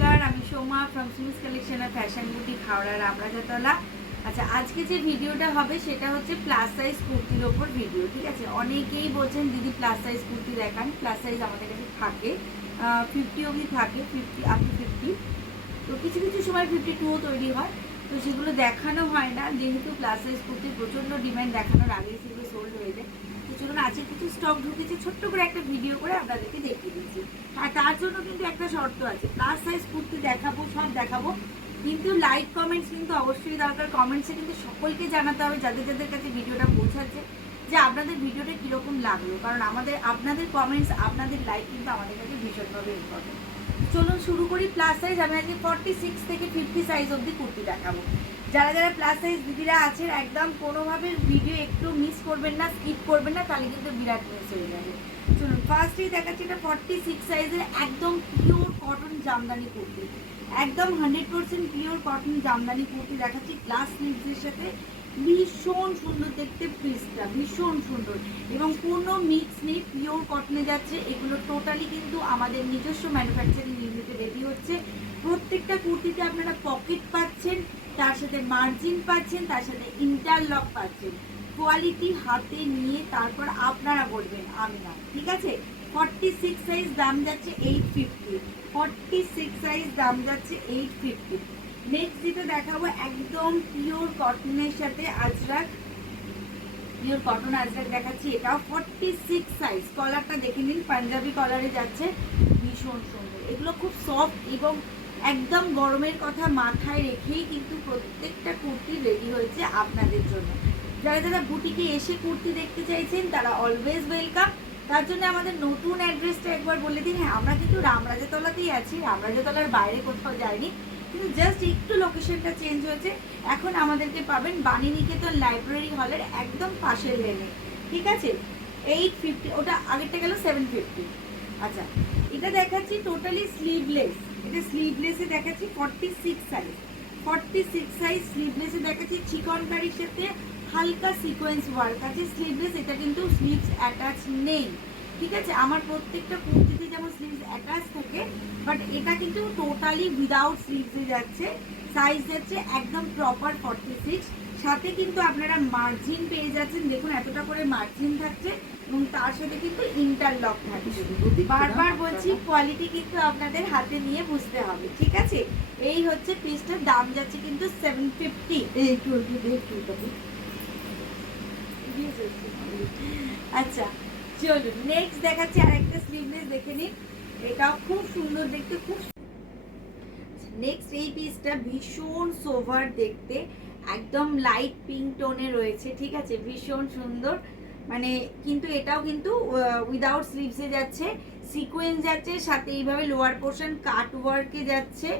নমস্কার, আমি Soma from Sumi's collection of fashion boutique Howrah Ramrajatala. আচ্ছা, আজকে যে ভিডিওটা হবে সেটা হচ্ছে প্লাস সাইজ কুর্তির ওপর ভিডিও। ঠিক আছে, অনেকেই বলছেন দিদি প্লাস সাইজ কুর্তি দেখান। প্লাস সাইজ আমাদের কাছে থাকে 50 অবধি থাকে, 50 আপ টু 50। তো কিছু কিছু সময় 52ও তৈরি হয়, তো সেগুলো দেখানো হয় না যেহেতু প্লাস সাইজ কুর্তির প্রচণ্ড ডিমান্ড, দেখানোর আগেই সেগুলো সোল্ড হয়ে যায়। তো চলুন, আছে কিছু স্টক ঢুকেছে, ছোট্ট করে একটা ভিডিও করে আপনাদেরকে দেখিয়ে দিচ্ছি। আর তার জন্য কিন্তু একটা শর্ত আছে, প্লাস সাইজ কুর্তি দেখাবো, সব দেখাবো, কিন্তু লাইক কমেন্টস কিন্তু অবশ্যই দরকার। কমেন্টসে কিন্তু সকলকে জানাতে হবে যাদের যাদের কাছে ভিডিওটা পৌঁছাচ্ছে যে আপনাদের ভিডিওটা কীরকম লাগলো, কারণ আপনাদের কমেন্টস, আপনাদের লাইক কিন্তু আমাদের কাছে ভীষণভাবে ইম্পর্টেন্ট। চলুন শুরু করি। প্লাস সাইজ আমি আজকে 46 থেকে 50 সাইজ অবধি কুর্তি দেখাবো। যারা যারা প্লাস সাইজ দিদিরা আছেন একদম কোনোভাবে ভিডিও একটু মিস করবেন না, স্কিপ করবেন না, তাহলে কিন্তু বিরাট মিস হয়ে যাবে। চলুন, ফার্স্টেই দেখাচ্ছি এটা 46 সাইজের একদম পিওর কটন জামদানি কুর্তি, একদম 100% পিওর কটন জামদানি কুর্তি দেখাচ্ছি গ্লাস স্লিভসের সাথে। ভীষণ সুন্দর দেখতে পিসটা, ভীষণ সুন্দর এবং কোনো মিক্স নেই, পিওর কটনে যাচ্ছে। এগুলো টোটালি কিন্তু আমাদের নিজস্ব ম্যানুফ্যাকচারিং ইউনিটে রেডি হচ্ছে। প্রত্যেকটা কুর্তিতে আপনারা পকেট পাচ্ছেন, তার সাথে মার্জিন পাচ্ছেন, তার সাথে ইন্টারলক পাচ্ছেন। কোয়ালিটি হাতে নিয়ে তারপর আপনারা বলবেন, আমি না। ঠিক আছে, 46 সাইজ দাম যাচ্ছে 850। 46 সাইজ দাম যাচ্ছে 850। নেক্সট যেটা দেখাবো একদম পিওর কটনের সাথে আজরাক, পিওর কটন আজরাক দেখাচ্ছি। এটাও 46 সাইজ। কলারটা দেখে নিন, পাঞ্জাবি কলারে যাচ্ছে, ভীষণ সুন্দর। এগুলো খুব সফট এবং একদম গরমের কথা মাথায় রেখেই কিন্তু প্রত্যেকটা কুর্তি রেডি হয়েছে আপনাদের জন্য। যারা যারা বুটিকে এসে কুর্তি দেখতে চাইছেন তারা অলওয়েজ ওয়েলকাম। তার জন্য আমাদের নতুন অ্যাড্রেসটা একবার বলে দিন। হ্যাঁ, আমরা কিন্তু রামরাজাতলাতেই আছি, রামরাজাতলার বাইরে কোথাও যাইনি, কিন্তু জাস্ট একটু লোকেশনটা চেঞ্জ হয়েছে। এখন আমাদেরকে পাবেন বাণীনিকেতন লাইব্রেরি হলের একদম পাশের লেনে। ঠিক আছে, 850, ওটা আগেরটা গেল 750। আচ্ছা, এটা দেখাচ্ছি টোটালি স্লিভলেস। এটা স্লিভলেসে দেখাচ্ছি 46 সাইজ। 46 সাইজ স্লিভলেসে দেখাচ্ছি, চিকনকারির সাথে হালকা সিকোয়েন্স ওয়ার্ক আছে। স্লিভলেস, এটা কিন্তু স্লিভস অ্যাটাচ নেই। ঠিক আছে, আমার প্রত্যেকটা কুর্তিতে যেমন স্লিভস অ্যাটাচ থাকে, বাট এটা কিন্তু টোটালি উইদাউট স্লিভসে যাচ্ছে। সাইজ যাচ্ছে একদম প্রপার 46। সাথে কিন্তু আপনারা মার্জিন পেয়ে যাচ্ছেন, দেখুন এতটা করে মার্জিন থাকছে এবং তার সাথে কিন্তু ইন্টারলক থাকছে। বারবার বলছি, কোয়ালিটি কিন্তু আপনাদের হাতে নিয়ে বুঝতে হবে। ঠিক আছে, এই হচ্ছে পিসটার দাম যাচ্ছে কিন্তু 750। আচ্ছা চলুন, নেক্সট দেখাচ্ছি আরেকটা স্লিভলেস, দেখে নিন। এটাও খুব সুন্দর দেখতে, খুব। নেক্সট এই পিসটা ভীষণ সোভার দেখতে, একদম লাইট পিঙ্ক টোনে রয়েছে। ঠিক আছে, ভীষণ সুন্দর, মানে কিন্তু এটাও কিন্তু উইদাউট স্লিভসে যাচ্ছে, সিকোয়েন্স যাচ্ছে, সাথে এইভাবে লোয়ার পোর্শন কাট ওয়ার্কে যাচ্ছে।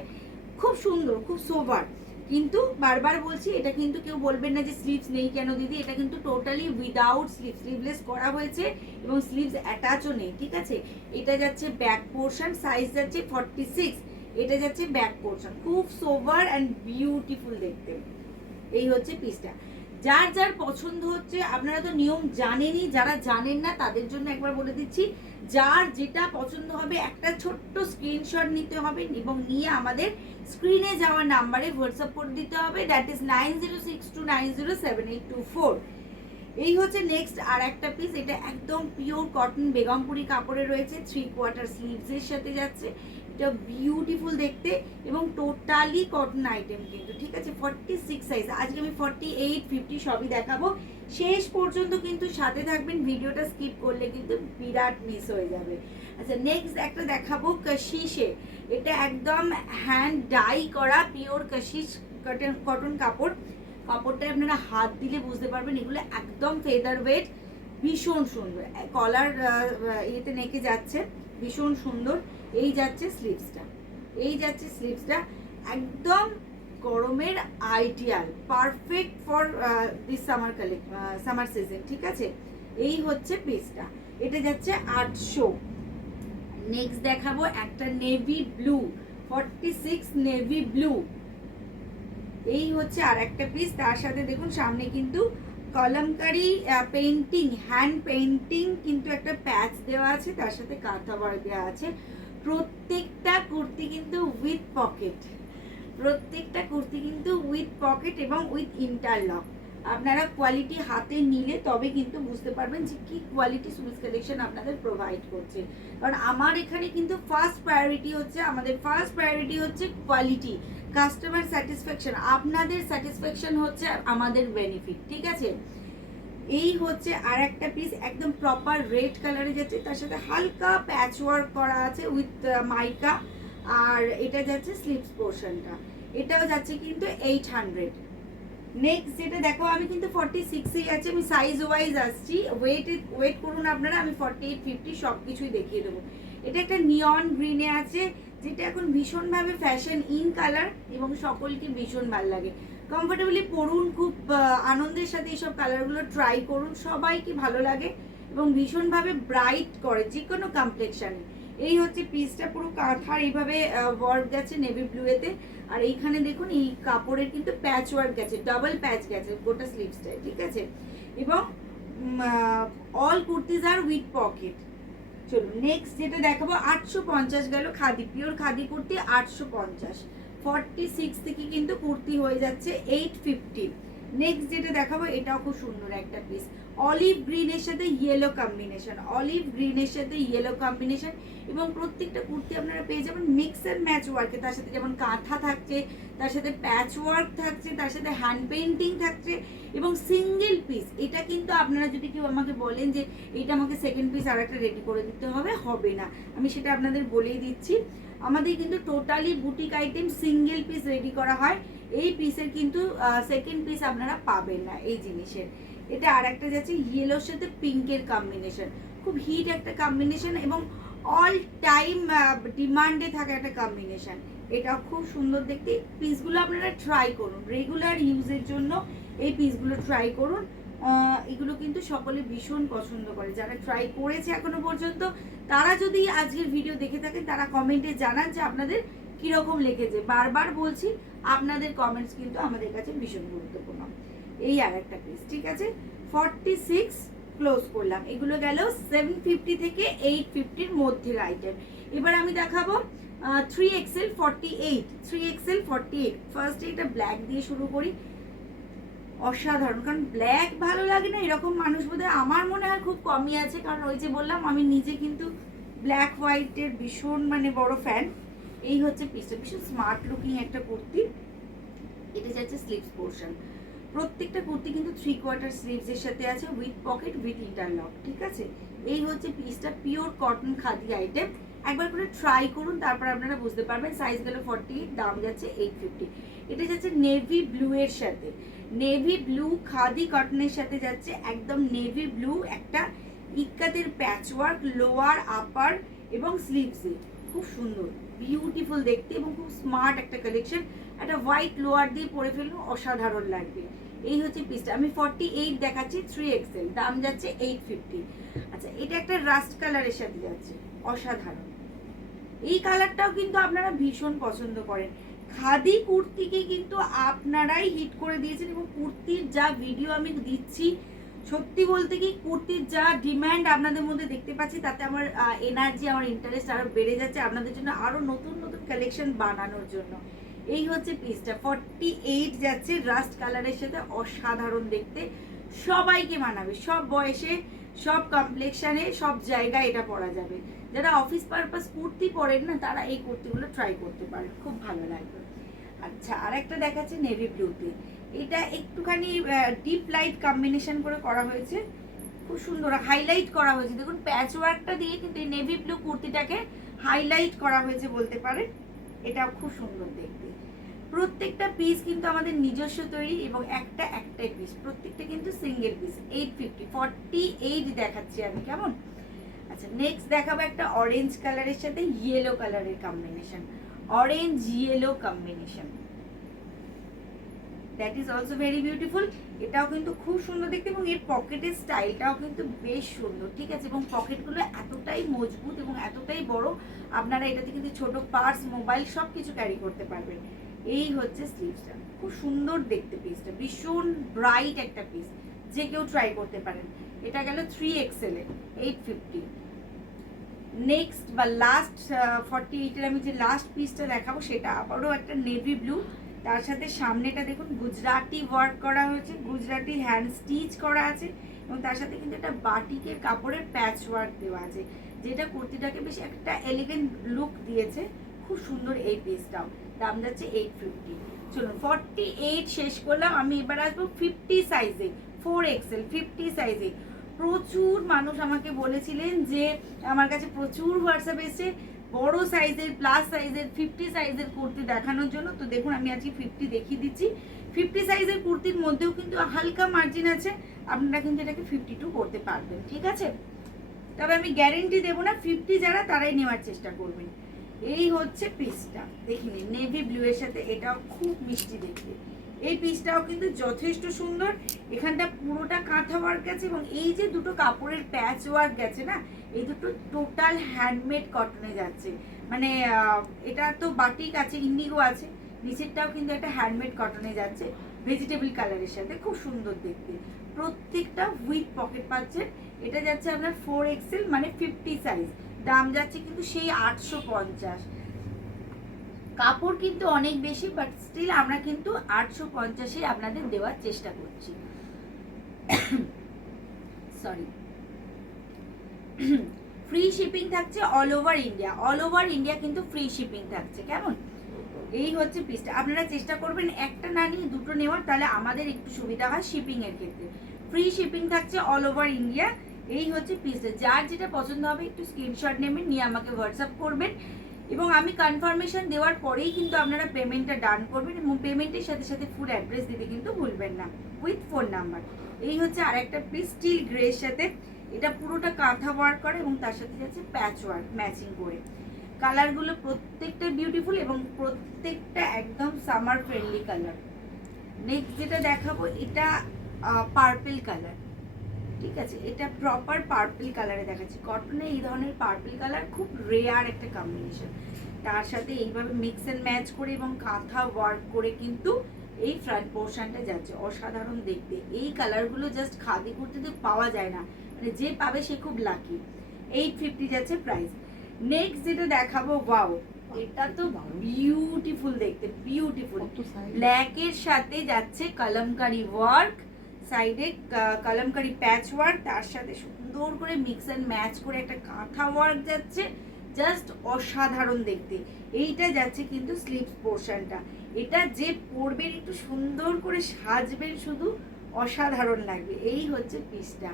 খুব সুন্দর, খুব সোভার। কিন্তু বারবার বলছি, এটা কিন্তু কেউ বলবেন না যে স্লিভস নেই কেন দিদি, এটা কিন্তু টোটালি উইদাউট স্লিভ, স্লিভলেস করা হয়েছে এবং স্লিভস অ্যাটাচও নেই। ঠিক আছে, এটা যাচ্ছে ব্যাক পোর্শন, সাইজ যাচ্ছে 46। এটা যাচ্ছে ব্যাক পোর্শন, খুব সোভার অ্যান্ড বিউটিফুল দেখতে। এই হচ্ছে পিসটা। যার যার পছন্দ হচ্ছে, আপনারা তো নিয়ম জানেনই, যারা জানেন না তাদের জন্য একবার বলে দিচ্ছি, যার যেটা পছন্দ হবে একটা ছোট্ট স্ক্রিনশট নিতে হবে এবং নিয়ে আমাদের স্ক্রিনে যাওয়ার নাম্বারে হোয়াটসঅ্যাপ করে দিতে হবে, দ্যাট ইজ 9062907824। এই হচ্ছে নেক্সট আর একটা পিস। এটা একদম পিওর কটন বেগমপুরি কাপড়ে রয়েছে, 3/4 স্লিভসের সাথে যাচ্ছে। এটা বিউটিফুল দেখতে এবং টোটালি কটন আইটেম কিন্তু। ঠিক আছে, 46 সাইজ। আজকে আমি 48, 50 সবই দেখাবো। শেষ পর্যন্ত কিন্তু সাথে থাকবেন, ভিডিওটা স্কিপ করলে কিন্তু বিরাট মিস হয়ে যাবে। আচ্ছা, নেক্সট একটা দেখাবো কাশিসে। এটা একদম হ্যান্ড ডাই করা পিওর কাশিস কটন কাপড়। কাপড়টা আপনারা হাত দিলে বুঝতে পারবেন, এগুলো একদম ফেদার ওয়েট, ভীষণ সুন্দর। কলার ইয়েতে নেকে যাচ্ছে, ভীষণ সুন্দর। এই যাচ্ছে স্লিভসটা, এই যাচ্ছে স্লিভসটা, একদম গরমের ideal, perfect for this summer season. ঠিক আছে, এই হচ্ছে পিসটা, এটা যাচ্ছে 800। নেক্সট দেখাবো একটা নেভি ব্লু, 46 নেভি ব্লু। এই হচ্ছে আর একটা পিস। তার সাথে দেখুন সামনে কিন্তু কলমকারি পেইন্টিং, হ্যান্ড পেইন্টিং কিন্তু একটা প্যাচ দেওয়া আছে, তার সাথে কাঁথা ওয়ার্ক দেওয়া আছে। প্রত্যেকটা কুর্তি কিন্তু উইথ পকেট, প্রত্যেকটা কুর্তি কিন্তু উইথ পকেট এবং উইথ ইন্টারলক। আপনারা কোয়ালিটি হাতে নিলে তবে কিন্তু বুঝতে পারবেন যে কি কোয়ালিটি সুমিস কালেকশন আপনাদের প্রোভাইড করছে। কারণ আমার এখানে কিন্তু ফার্স্ট প্রায়োরিটি হচ্ছে কোয়ালিটি, কাস্টমার স্যাটিসফ্যাকশন, আপনাদের স্যাটিসফ্যাকশন হচ্ছে আমাদের বেনিফিট, ঠিক আছে। এই হচ্ছে আর একটা পিস, একদম প্রপার রেড কালারে যাচ্ছে, তার সাথে হালকা প্যাচ ওয়ার্ক করা আছে উইথ মাইকা। আর এটা যাচ্ছে স্লিভস পোর্শনটা, এটাও যাচ্ছে কিন্তু 800। নেক্সট যেটা দেখো, আমি কিন্তু 46-এই আছে, আমি সাইজ ওয়াইজ আসছি, ওয়েট করুন আপনারা, আমি 48, 50 সব কিছুই দেখিয়ে দেবো। এটা একটা নিয়ন গ্রিনে আছে, যেটা এখন ভীষণভাবে ফ্যাশন ইন কালার এবং সকলকে ভীষণ ভালো লাগে। কমফোর্টেবলি পরুন, খুব আনন্দের সাথে এইসব কালারগুলো ট্রাই করুন, সবাইকে ভালো লাগে এবং ভীষণভাবে ব্রাইট করে যে কোনো কমপ্লেকশানে। এই হচ্ছে পিসটা, পুরো কাঁথার এইভাবে ওয়ার্ক গেছে নেভি ব্লুয়েতে। আর এইখানে দেখুন এই কাপড়ের কিন্তু প্যাচ ওয়ার্ক গেছে, ডাবল প্যাচ গেছে গোটা স্লিভসটায়, ঠিক আছে। এবং অল কুর্তিজ আর উইথ পকেট। চলুন নেক্সট যেটা দেখাবো, 850 গেল, খাদি, পিওর খাদি কুর্তি 850। 46 থেকে কিন্তু কুর্তি হয়ে যাচ্ছে 850। নেক্সট যেটা দেখাবো, এটাও খুব সুন্দর একটা পিস, অলিভ গ্রিনের সাথে ইয়েলো কম্বিনেশন, এবং প্রত্যেকটা কুর্তি আপনারা পেয়ে যাবেন মিক্স অ্যান্ড ম্যাচ ওয়ার্কে। তার সাথে যেমন কাঁথা থাকছে, তার সাথে প্যাচ ওয়ার্ক থাকছে, তার সাথে হ্যান্ড পেইন্টিং থাকছে এবং সিঙ্গেল পিস। এটা কিন্তু আপনারা যদি কেউ আমাকে বলেন যে এটা আমাকে সেকেন্ড পিস আর একটা রেডি করে দিতে হবে না, আমি সেটা আপনাদের বলেই দিচ্ছি। আমাদের কিন্তু totally boutique item single piece ready করা হয়, এই পিসের কিন্তু সেকেন্ড পিস আপনারা পাবেন না এই জিনিসের। এটা আর একটা যাচ্ছে ইয়েলোর সাথে পিঙ্কের কম্বিনেশন, খুব হিট একটা কম্বিনেশন এবং অল টাইম ডিমান্ডে থাকা একটা কম্বিনেশন। এটাও খুব সুন্দর দেখতে। পিসগুলো আপনারা ট্রাই করুন, রেগুলার ইউজের জন্য এই পিসগুলো ট্রাই করুন। এগুলো কিন্তু সকলে ভীষণ পছন্দ করে, যারা ট্রাই করেছে এখনো পর্যন্ত তারা যদি আজকের ভিডিও দেখে থাকেন তারা কমেন্টে জানান যে আপনাদের কীরকম লেগেছে। বারবার বলছি, আপনাদের কমেন্টস কিন্তু আমাদের কাছে ভীষণ গুরুত্বপূর্ণ। এই আর একটা পিস, ঠিক আছে। 46 ক্লোজ করলাম, এগুলো গেল 750 থেকে 850-র মধ্যের আইটেম। এবার আমি দেখাবো 3XL 48। ফার্স্টে এটা ব্ল্যাক দিয়ে শুরু করি, অসাধারণ। কারণ ব্ল্যাক ভালো লাগে না এরকম মানুষ বোধহয় আমার মনে হয় খুব কমই আছে, কারণ ওই যে বললাম আমি নিজে কিন্তু ব্ল্যাক হোয়াইটের ভীষণ বড় ফ্যান। এই হচ্ছে পিসটা, ভীষণ স্মার্ট লুকিং একটা কুর্তি। এটা যাচ্ছে স্লিভস পোর্শন, প্রত্যেকটা কুর্তি কিন্তু 3/4 স্লিভসের সাথে আছে উইথ পকেট উইথ ইন্টারলক, ঠিক আছে। এই হচ্ছে পিসটা, পিওর কটন খাদি আইটেম। একবার করে ট্রাই করুন, তারপর আপনারা বুঝতে পারবেন। সাইজ গেল 48, দাম যাচ্ছে 850। এটা যাচ্ছে নেভি ব্লু এর সাথে, নেভি ব্লু খাদি কটনের সাথে যাচ্ছে, একদম নেভি ব্লু, একটা ইক্কাতের প্যাচওয়ার্ক লোয়ার আপার এবং স্লিভসে, খুব সুন্দর বিউটিফুল দেখতে এবং খুব স্মার্ট একটা কালেকশন। একটা হোয়াইট লোয়ার দিয়ে পরে ফেলুন, অসাধারণ লাগবে। এই হচ্ছে পিসটা, আমি 48 দেখাচ্ছি, 3XL, দাম যাচ্ছে 850। আচ্ছা, এটা একটা রাস্ট কালারের সাথে যাচ্ছে, অসাধারণ। এই কালারটাও কিন্তু আপনারা ভীষণ পছন্দ করেন। খাদি কুর্তিকে কিন্তু আপনারাই হিট করে দিয়েছেন এবং কুর্তির যা ভিডিও আমি দিচ্ছি, সত্যি বলতে কি কুর্তির যা ডিম্যান্ড আপনাদের মধ্যে দেখতে পাচ্ছি, তাতে আমার এনার্জি, আমার ইন্টারেস্ট আরও বেড়ে যাচ্ছে আপনাদের জন্য আরও নতুন নতুন কালেকশন বানানোর জন্য। এই হচ্ছে পিসটা, 48 যাচ্ছে রাস্ট কালারের সাথে, অসাধারণ দেখতে, সবাইকে মানাবে, সব বয়সে, সব কমপ্লেক্সানে, সব জায়গায় এটা পরা যাবে। যারা অফিস পারপাস কুর্তি পরেন না, তারা এই কুর্তিগুলো ট্রাই করতে পারেন, খুব ভালো লাগবে। আচ্ছা, আর একটা দেখাচ্ছে নেভি ব্লুতে, এটা একটুখানি ডিপ লাইট কম্বিনেশন করে করা হয়েছে, খুব সুন্দর হাইলাইট করা হয়েছে। দেখুন প্যাচ ওয়ার্কটা দিয়ে কিন্তু এই নেভি ব্লু কুর্তিটাকে হাইলাইট করা হয়েছে বলতে পারেন, এটাও খুব সুন্দর দেখতে। প্রত্যেকটা পিস কিন্তু আমাদের নিজস্ব তৈরি এবং একটাই পিস, প্রত্যেকটা কিন্তু সিঙ্গেল পিস। 850, 48 দেখাচ্ছি আমি, কেমন। আচ্ছা, নেক্সট দেখাবো একটা অরেঞ্জ কালারের সাথে ইয়েলো কালারের combination, orange yellow combination, that is also very beautiful. এটাও কিন্তু খুব সুন্দর দেখতে এবং এর পকেটের স্টাইলটাও কিন্তু বেশ সুন্দর, ঠিক আছে। এবং পকেটগুলো এতটাই মজবুত এবং এতটাই বড়, আপনারা এটাতে কিন্তু ছোট পার্স, মোবাইল সব কিছু ক্যারি করতে পারবেন। এই হচ্ছে স্লিভসটা, খুব সুন্দর দেখতে পিসটা, ভীষণ ব্রাইট একটা পিস, যে কেউ ট্রাই করতে পারেন। এটা গেল 3XL এ 850। নেক্সট বা লাস্ট 48-এর আমি যে লাস্ট পিসটা দেখাবো সেটা আবারও একটা নেভি ব্লু, তার সাথে সামনেটা দেখুন গুজরাটি ওয়ার্ক করা হয়েছে, গুজরাটি হ্যান্ড স্টিচ করা আছে এবং তার সাথে কিন্তু একটা বাটিকের কাপড়ের প্যাচ ওয়ার্ক দেওয়া আছে, যেটা কুর্তিটাকে বেশ একটা এলিগেন্ট লুক দিয়েছে। খুব সুন্দর এই পিসটাও, দাম যাচ্ছে 850। চলুন 48 শেষ করলাম, আমি এবার আসবো 50 সাইজে, 4XL 50 সাইজে। প্রচুর মানুষ আমাকে বলেছিলেন যে আমার কাছে প্রচুর হোয়াটসঅ্যাপ এসেছে বড় সাইজের প্লাস সাইজের 50 সাইজের কুর্তি দেখানোর জন্য। তো দেখুন আমি আজকে 50 দেখিয়ে দিচ্ছি। 50 সাইজের কুর্তির মধ্যেও কিন্তু হালকা মার্জিন আছে, আপনারা কিন্তু এটাকে 52 করতে পারবেন, ঠিক আছে? তবে আমি গ্যারেন্টি দেবো না, 50 যারা তারাই নেওয়ার চেষ্টা করবেন। এই হচ্ছে পিসটা, দেখিনি নেভি ব্লু এর সাথে, এটাও খুব মিষ্টি দেখতে। এই পিসটাও কিন্তু যথেষ্ট সুন্দর, এখানটা পুরোটা কাঁথা ওয়ার্ক আছে এবং এই যে দুটো কাপড়ের প্যাচ ওয়ার্ক গেছে না, এই দুটো টোটাল হ্যান্ডমেড কটনে যাচ্ছে। মানে এটা তো বাটিক আছে, ইন্ডিগো আছে, নিচেরটাও কিন্তু একটা হ্যান্ডমেড কটনে যাচ্ছে ভেজিটেবল কালারের সাথে, খুব সুন্দর দেখতে। প্রত্যেকটা উইথ পকেট পাচ্ছেন। এটা যাচ্ছে আপনার 4XL মানে 50 সাইজ, দাম যাচ্ছে কিন্তু সেই 850। কাপড় কিন্তু অনেক বেশি, বাট স্টিল আমরা কিন্তু 850-এ আপনাদের দেওয়ার চেষ্টা করছি। সরি, ফ্রি শিপিং থাকছে all over India, all over India কিন্তু ফ্রি শিপিং থাকছে। কেমন? এই হচ্ছে পিসটা, আপনারা চেষ্টা করবেন একটা না নিয়ে দুটো নেওয়ার, তাহলে আমাদের একটু সুবিধা হয় শিপিং এর ক্ষেত্রে। ফ্রি শিপিং থাকছে অল ওভার ইন্ডিয়া। এই হচ্ছে পিসটা, যার যেটা পছন্দ হবে একটু স্ক্রিনশট নেবেন, নিয়ে আমাকে হোয়াটসঅ্যাপ করবেন এবং আমি কনফার্মেশন দেওয়ার পরেই কিন্তু আপনারা পেমেন্টটা ডান করবেন এবং পেমেন্টের সাথে সাথে ফুল অ্যাড্রেস দিতে কিন্তু ভুলবেন না, উইথ ফোন নাম্বার। এই হচ্ছে আরেকটা পিস স্টিল গ্রের সাথে, এটা পুরোটা কাঁথা ওয়ার্ক করে এবং তার সাথে যাচ্ছে প্যাচ ওয়ার্ক ম্যাচিং করে। কালারগুলো প্রত্যেকটা বিউটিফুল এবং প্রত্যেকটা একদম সামার ফ্রেন্ডলি কালার। নেক্সট যেটা দেখাবো এটা পার্পল কালার, ঠিক আছে? এটা প্রপার পার্পল কালারে দেখাচ্ছি। কটনে এই ধরনের পার্পল কালার খুব রেয়ার একটা কম্বিনেশন, তার সাথে এইভাবে মিক্স অ্যান্ড ম্যাচ করে এবং কাঁথা ওয়ার্ক করে কিন্তু এই ফ্রন্ট পোর্শনটা যাচ্ছে, অসাধারণ দেখতে। এই কালারগুলো জাস্ট খাদি কুর্তিতে পাওয়া যায় না, মানে যে পাবে সে খুব লাকি। 850 যাচ্ছে প্রাইস। নেক্সট যেটা দেখাবো, ওয়াও, এটা তো বিউটিফুল দেখতে, বিউটিফুল। ব্ল্যাকের সাথে যাচ্ছে কলমকারি ওয়ার্ক, সাইডে কলমকারি প্যাচ ওয়ার্ক, তার সাথে সুন্দর করে মিক্স অ্যান্ড ম্যাচ করে একটা কাঁথা ওয়ার্ক যাচ্ছে, জাস্ট অসাধারণ দেখতে। এইটা যাচ্ছে কিন্তু স্লিভস পোর্শনটা, এটা যে পরবেন একটু সুন্দর করে সাজবেন, শুধু অসাধারণ লাগবে। এই হচ্ছে পিসটা,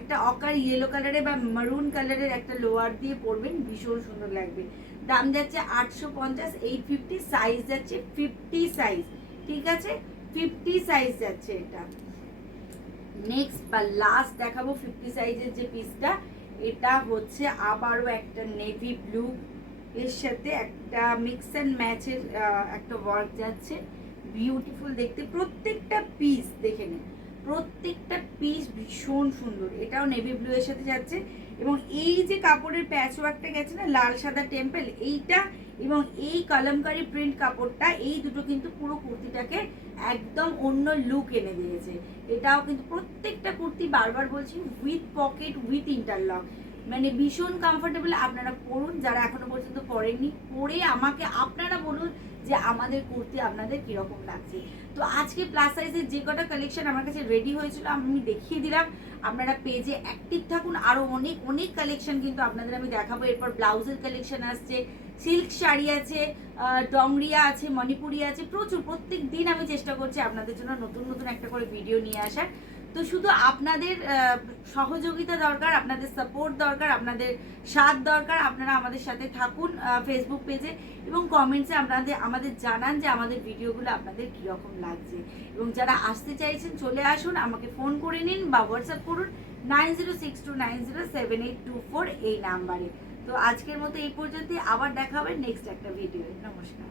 একটা অকার ইয়েলো কালারের বা মারুন কালারের একটা লোয়ার দিয়ে পরবেন, ভীষণ সুন্দর লাগবে। দাম যাচ্ছে 850, 850, সাইজ যাচ্ছে 50 সাইজ, ঠিক আছে? 50 সাইজ যাচ্ছে এটা। নেক্সট বা লাস্ট দেখাবো 50 সাইজের যে পিসটা, এটা হচ্ছে আবারও একটা নেভি ব্লু এর সাথে একটা মিক্স অ্যান্ড ম্যাচের একটা ওয়ার্ক যাচ্ছে, বিউটিফুল দেখতে। প্রত্যেকটা পিস দেখে নিন, প্রত্যেকটা পিস ভীষণ সুন্দর। এটাও নেভি ব্লু এর সাথে যাচ্ছে এবং এই যে কাপড়ের প্যাচ ওয়ার্কটা গেছে না, লাল সাদা টেম্পল, এইটা এবং এই কলমকারি প্রিন্ট কাপড়টা, এই দুটো কিন্তু পুরো কুর্তিটাকে একদম অন্য লুক এনে দিয়েছে। এটাও কিন্তু প্রত্যেকটা কুর্তি, বারবার বলছি, উইথ পকেট উইথ ইন্টারলক, মানে ভীষণ কমফোর্টেবল। আপনারা পরুন, যারা এখনো পর্যন্ত পরেননি, পরে আমাকে আপনারা বলুন যে আমাদের কুর্তি আপনাদের কিরকম লাগছে। তো আজকে প্লাস সাইজের যে কটা কালেকশন আমার কাছে রেডি হয়েছিল আমি দেখিয়ে দিলাম। আপনারা পেজে অ্যাক্টিভ থাকুন, আরও অনেক অনেক কালেকশন কিন্তু আপনাদের আমি দেখাবো। এরপর ব্লাউজের কালেকশন আসছে, সিল্ক শাড়ি আছে, ডংরিয়া আছে, মণিপুরি আছে, প্রচুর। প্রত্যেক দিন আমি চেষ্টা করছি আপনাদের জন্য নতুন নতুন একটা করে ভিডিও নিয়ে আসার। তো শুধু আপনাদের সহযোগিতা দরকার, আপনাদের সাপোর্ট দরকার, আপনাদের সাথ দরকার। আপনারা আমাদের সাথে থাকুন ফেসবুক পেজে এবং কমেন্টসে আমাদের জানান যে আমাদের ভিডিওগুলো আপনাদের কীরকম লাগছে। এবং যারা আসতে চাইছেন চলে আসুন, আমাকে ফোন করে নিন বা হোয়াটসঅ্যাপ করুন 9062907824 এই নাম্বারে। তো আজকের মতো এই পর্যন্তই, আবার দেখা হবে নেক্সট একটা ভিডিও। নমস্কার।